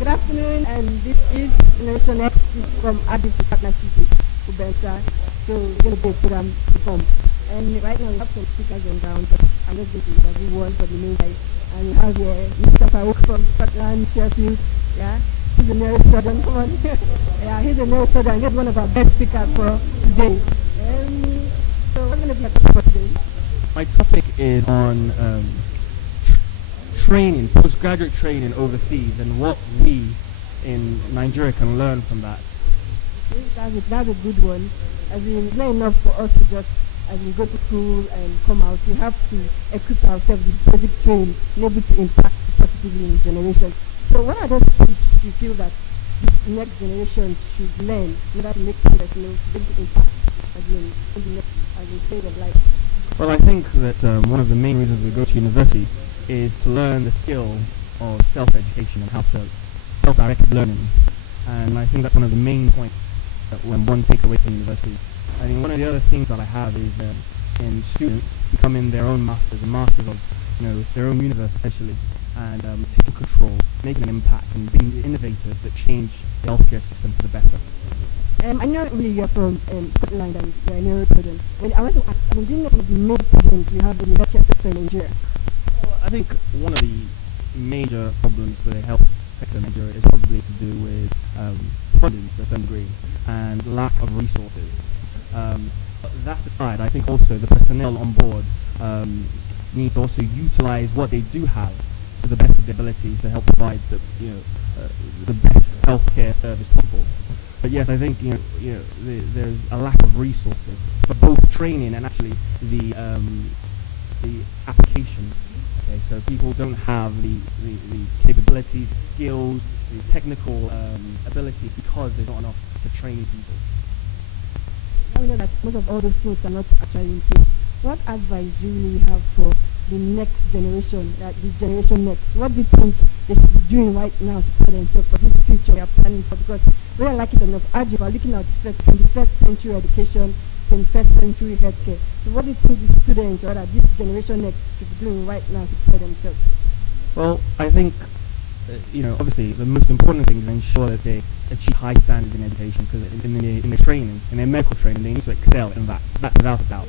Good afternoon, and this is Generation X from AGHEIF partnership with UBEMSA. So we're going to go program reform. And right now we have some speakers on ground. I'm just going to interview one for the main side. And we have here Mr. Farouk from Scotland, Sheffield. Yeah, he's a neurosurgeon. Come on. Yeah, he's a neurosurgeon. He's one of our best speakers for today. So we're going to be a topic for today. My topic is on training, postgraduate training overseas, and what we in Nigeria can learn from that. That's a good one. As in, it's not enough for us to just go to school and come out. We have to equip ourselves with basic training, and able to impact positively in generation. So what are those tips you feel that this next generation should learn in order to make progress, to be able to impact in the next stage of life? Well, I think that one of the main reasons we go to university is to learn the skill of self-education and how to self-directed learning. And I think that's one of the main points that when one takes away from university. I think one of the other things that I have is in students becoming their own masters, and masters of their own universe essentially, and taking control, making an impact, and being the innovators that change the healthcare system for the better. I know you're from Scotland and you're a neurosurgeon. I want to ask, do you know some of the major problems we have in the healthcare sector in Nigeria? I think one of the major problems with the health sector in Nigeria is probably to do with funding to a certain degree and lack of resources. But that aside, I think also the personnel on board need to also utilize what they do have to the best of their abilities to help provide the best healthcare service possible. But yes, I think there's a lack of resources for both training and actually the application. Okay, so people don't have the capabilities, skills, the technical abilities because there's not enough to train people. Now we know that most of all those things are not actually in place. What advice do you really have for the next generation, the generation next? What do you think they should be doing right now to prepare themselves for this future we are planning for? Because we don't like it enough. AGHEIF are looking at 21st century education, 21st century healthcare. So what do you think the students or this generation next should be doing right now to prepare themselves? Well, I think obviously the most important thing is to ensure that they achieve high standards in education, because in the training, in their medical training, they need to excel in that. That's without a doubt.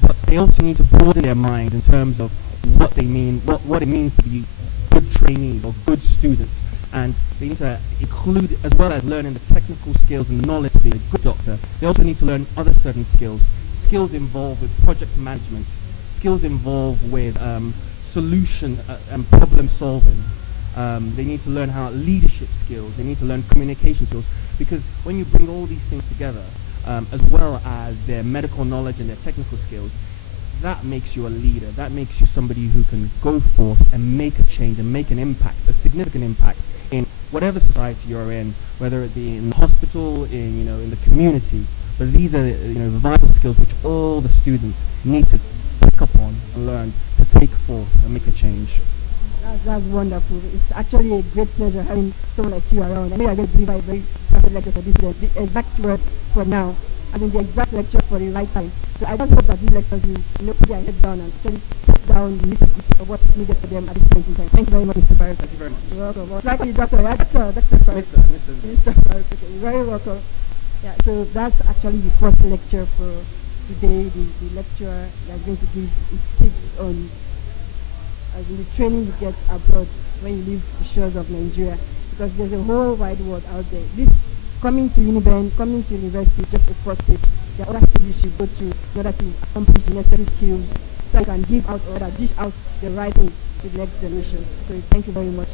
But they also need to broaden their mind in terms of what they mean, what it means to be good trainees or good students. And they need to include, as well as learning the technical skills and knowledge to be a good doctor, they also need to learn other certain skills involved with project management, skills involved with solution and problem solving. They need to learn leadership skills, they need to learn communication skills, because when you bring all these things together, as well as their medical knowledge and their technical skills, that makes you a leader. That makes you somebody who can go forth and make a change and make an impact, a significant impact in whatever society you're in, whether it be in the hospital, in the community. But these are vital skills which all the students need to pick up on and learn to take forth and make a change. That's wonderful. It's actually a great pleasure having someone like you around. I know you're going to deliver a very perfect lecture for this student. The exact word for now, I mean the exact lecture for the right time. So I just hope that these lectures will put their head down and actually put down the nitty-gritty of what's needed for them at this point in time. Thank you very much, Mr. Farouk. Thank you very much. You're welcome. Well, like you, Dr. Farouk. Mr. Farouk. Okay, you're very welcome. Yeah, so that's actually the first lecture for today. The lecturer is going to give his tips on the training you get abroad when you leave the shores of Nigeria, because there's a whole wide world out there. This coming to university is just the first stage. There are other stages you should go through in order to accomplish the necessary skills so you can give out or dish out the right thing to the next generation. So thank you very much.